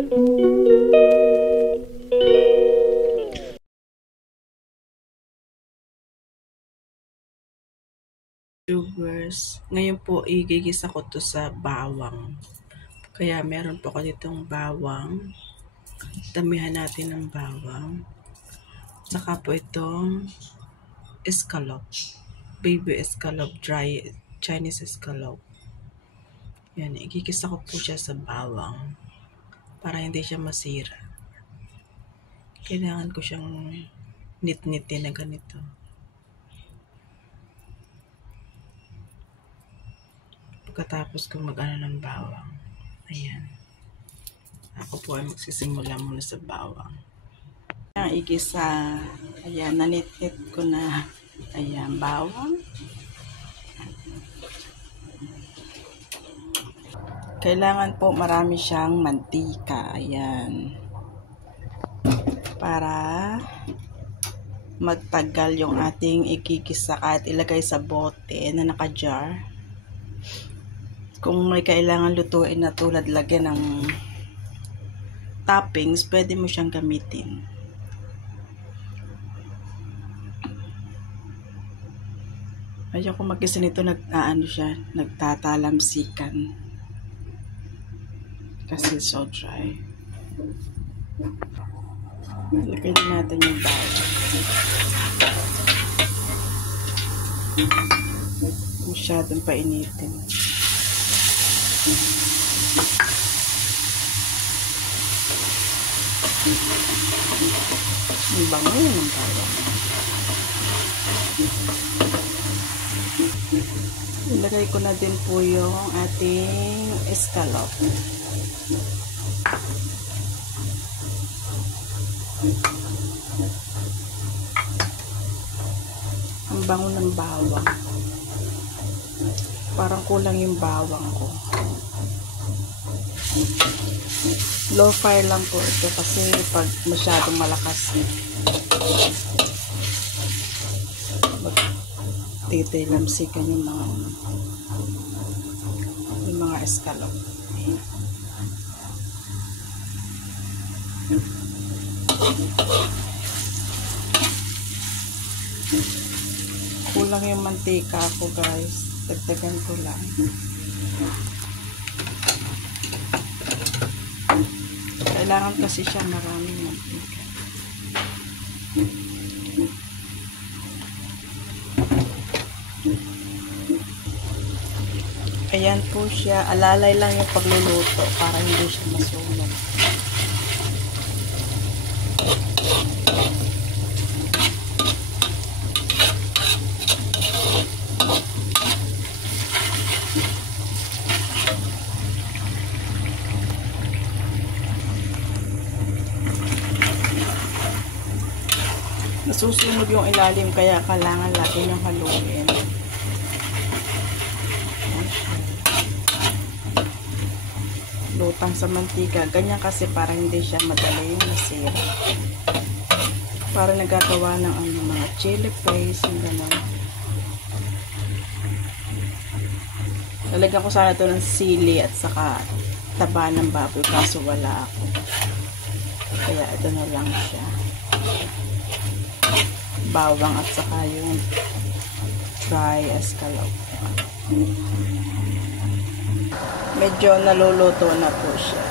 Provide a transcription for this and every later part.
Viewers, ngayon po igigisa ko to sa bawang. Kaya meron po ako ditong bawang. Damihan natin ng bawang. Saka po itong escalope. Baby escalope, dry Chinese escalope. Yan, igigisa ko po siya sa bawang para hindi siya masira. Kailangan ko siyang nit-nitin na ganito. Pagkatapos ko mag-ano ng bawang. Ayan. Ako po ay magsisimula muna sa bawang. Ang igisa. Ayan, nanit-nit ko na. Ayan, bawang. Kailangan po marami siyang mantika. Ayan. Para magtagal yung ating igigisa at ilagay sa bote na naka-jar. Kung may kailangan lutuin na tulad lagyan ng toppings, pwede mo siyang gamitin. Ayaw ko mag-isa nito, nagtatalamsikan. Kasi so dry. Lagay din natin yung bawang. Masyadong painitin. Ang bango ng bawang. Ilagay ko na din po yung ating escalope. Ang bango ng bawang. Parang kulang yung bawang ko. Low fire lang po ito kasi pag masyadong malakas titilamsikan yung mga escalope. Kulang yung mantika ko, guys. Dagdagan ko lang. Kailangan kasi siya maraming mantika. Ayan po siya. Alalay lang yung pagluluto para hindi siya masunog. Nasusunog yung ilalim kaya kailangan lagi niyong haluin. Lutang sa mantika. Ganyan kasi para hindi siya madaling masira. Para nagagawa ng mga chili paste, yung gano'n. Lalagyan ko sana ito ng sili at saka taba ng baboy kaso wala ako. Kaya ito na lang siya. Bawang at saka yung dry escalope. Medyo naluluto na po siya.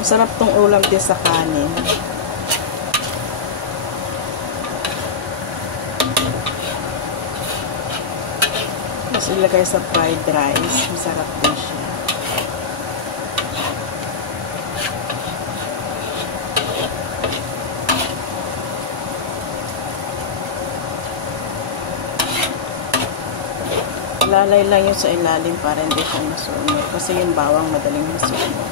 Masarap tong ulam din sa kanin. Tapos ilagay sa fried rice. Masarap din siya. Lalay lang yun sa ilalim para hindi siya masunog. Kasi yung bawang madaling masunog.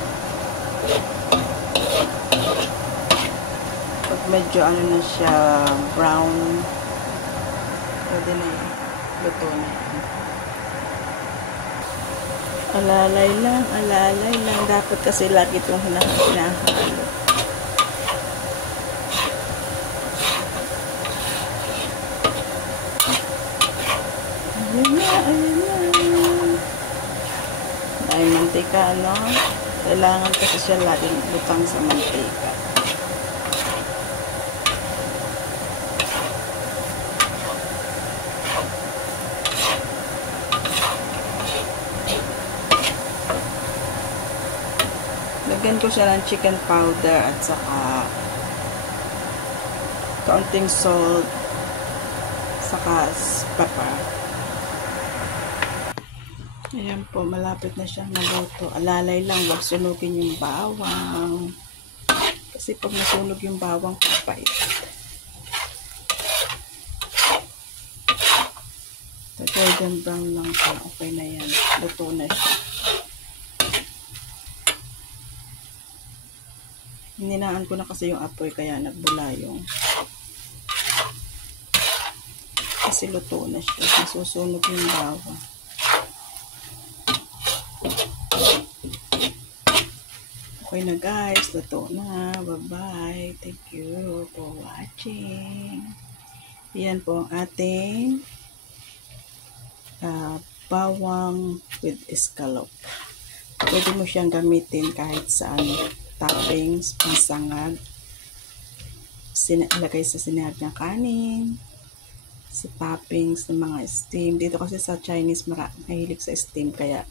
Pag medyo ano na siya, brown, pwede na yun. Luto na yun. Alalay lang, alalay lang. Dapat kasi lagi itong hinahalo. Ayun na, ayun na. Dahil mantika, no? Kailangan kasi siya laging lutang sa mantika. Lagyan ko siya ng chicken powder at saka kaunting salt saka pepper. Ayan po, malapit na siyang maluto. Alalay lang, huwag sunugin yung bawang. Kasi pag nasunog yung bawang, papait. Golden brown lang po. Okay na yan. Luto na siya. Hininaan ko na kasi yung apoy kaya nagbula yung kasi luto na siya. Nasusunog yung bawang. Okay na guys. Luto na. Bye-bye. Thank you for watching. Yan po ang ating bawang with escalope. Pwede mo siyang gamitin kahit saan. Toppings, pansangag, ilagay sa sinahag ng kanin, sa toppings ng mga steam. Dito kasi sa Chinese mahilig sa steam kaya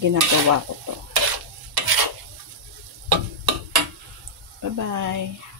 ginagawa ko to. Bye-bye!